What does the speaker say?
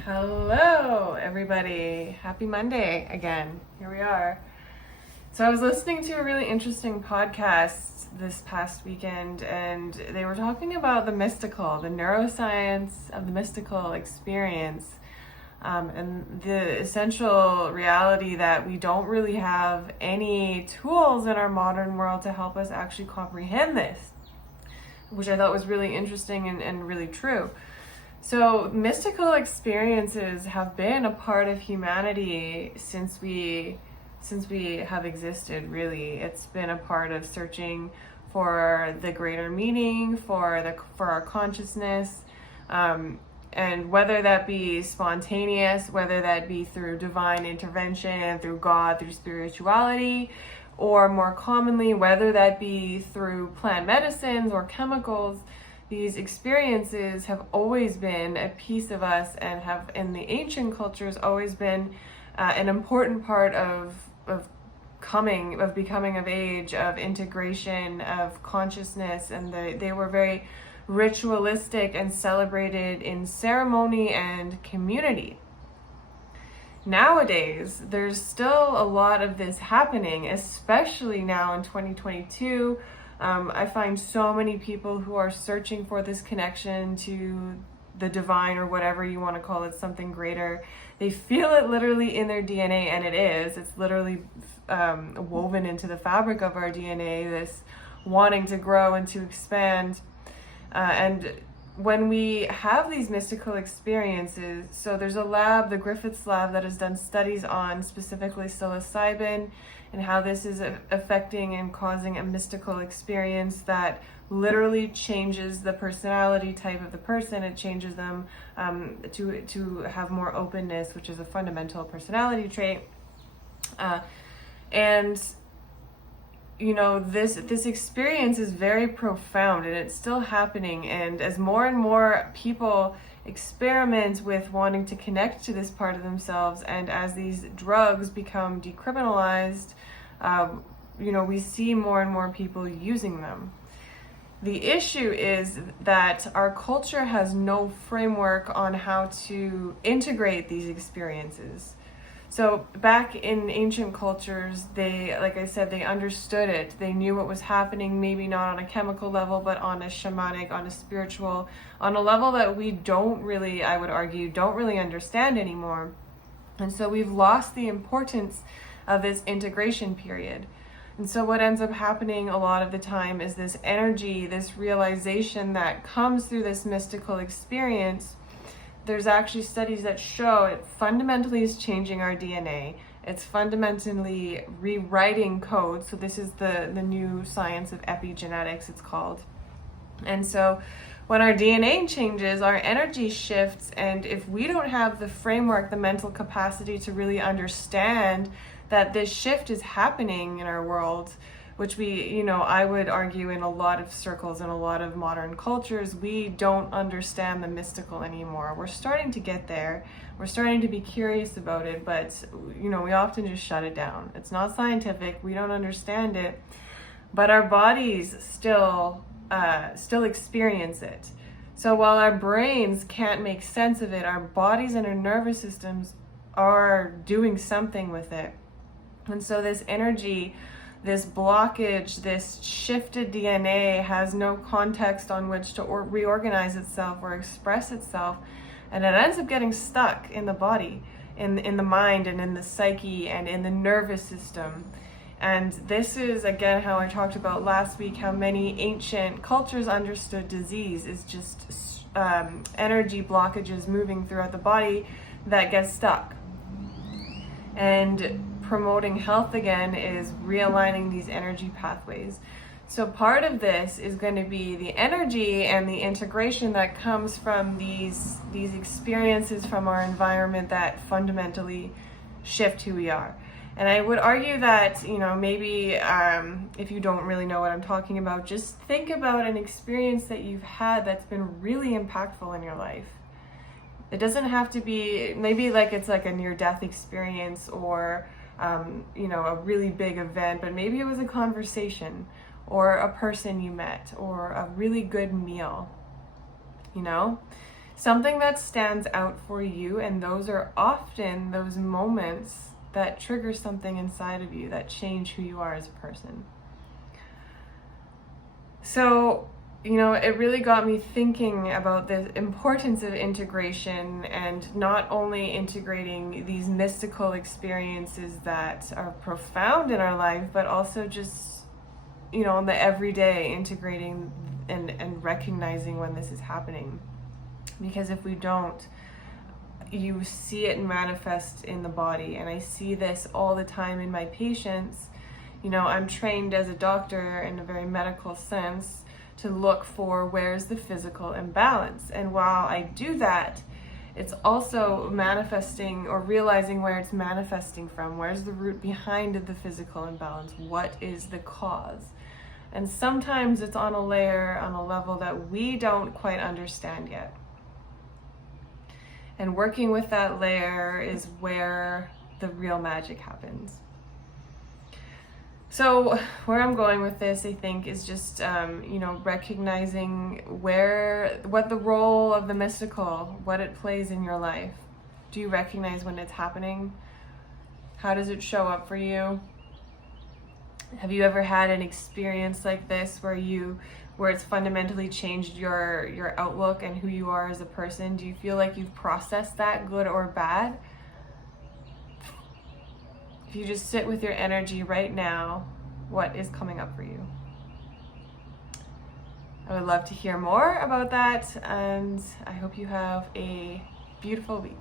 Hello, everybody. Happy Monday again. Here we are. So, I was listening to a really interesting podcast this past weekend, and they were talking about the mystical, the neuroscience of the mystical experience, and the essential reality that we don't really have any tools in our modern world to help us actually comprehend this, which I thought was really interesting and really true. So, mystical experiences have been a part of humanity since we have existed, really. It's been a part of searching for the greater meaning, for our consciousness, and whether that be spontaneous, whether that be through divine intervention, through God, through spirituality, or more commonly, whether that be through plant medicines or chemicals. These experiences have always been a piece of us and have, in the ancient cultures, always been an important part of becoming of age, of integration, of consciousness, and they were very ritualistic and celebrated in ceremony and community. Nowadays, there's still a lot of this happening, especially now in 2022. I find so many people who are searching for this connection to the divine, or whatever you want to call it, something greater. They feel it literally in their DNA, and it is. It's literally woven into the fabric of our DNA, this wanting to grow and to expand. And when we have these mystical experiences, so there's a lab, the Griffiths lab, that has done studies on specifically psilocybin and how this is affecting and causing a mystical experience that literally changes the personality type of the person. It changes them to have more openness, which is a fundamental personality trait. And you know, this experience is very profound, and it's still happening. And as more and more people experiment with wanting to connect to this part of themselves, and as these drugs become decriminalized, we see more and more people using them. The issue is that our culture has no framework on how to integrate these experiences. So back in ancient cultures, like I said, they understood it. They knew what was happening, maybe not on a chemical level, but on a shamanic, on a spiritual, on a level that we I would argue, don't really understand anymore. And so we've lost the importance of this integration period. And so what ends up happening a lot of the time is this energy, this realization that comes through this mystical experience. There's actually studies that show it fundamentally is changing our DNA. It's fundamentally rewriting code. So this is the new science of epigenetics, it's called. And so when our DNA changes, our energy shifts. And if we don't have the framework, the mental capacity to really understand that this shift is happening in our world, which I would argue in a lot of circles, in a lot of modern cultures, we don't understand the mystical anymore. We're starting to get there. We're starting to be curious about it, but, we often just shut it down. It's not scientific. We don't understand it, but our bodies still experience it. So while our brains can't make sense of it, our bodies and our nervous systems are doing something with it. And so this energy, this blockage, this shifted DNA has no context on which to reorganize itself or express itself, and it ends up getting stuck in the body, in the mind, and in the psyche, and in the nervous system. And this is, again, how I talked about last week, how many ancient cultures understood disease is just energy blockages moving throughout the body that get stuck. And promoting health again is realigning these energy pathways. So part of this is going to be the energy and the integration that comes from these experiences from our environment that fundamentally shift who we are. And I would argue that, maybe if you don't really know what I'm talking about, just think about an experience that you've had that's been really impactful in your life. It doesn't have to be, maybe it's like a near-death experience, or a really big event, but maybe it was a conversation or a person you met or a really good meal, something that stands out for you, and those are often those moments that trigger something inside of you that change who you are as a person. So, it really got me thinking about the importance of integration, and not only integrating these mystical experiences that are profound in our life, but also just, in the everyday, integrating and recognizing when this is happening. Because if we don't, you see it manifest in the body. And I see this all the time in my patients. I'm trained as a doctor in a very medical sense to look for where's the physical imbalance. And while I do that, it's also manifesting or realizing where it's manifesting from. Where's the root behind the physical imbalance? What is the cause? And sometimes it's on a level that we don't quite understand yet. And working with that layer is where the real magic happens. So where I'm going with this, I think, is just, recognizing what the role of the mystical, what it plays in your life. Do you recognize when it's happening? How does it show up for you? Have you ever had an experience like this where it's fundamentally changed your outlook and who you are as a person? Do you feel like you've processed that, good or bad? If you just sit with your energy right now, what is coming up for you? I would love to hear more about that, and I hope you have a beautiful week.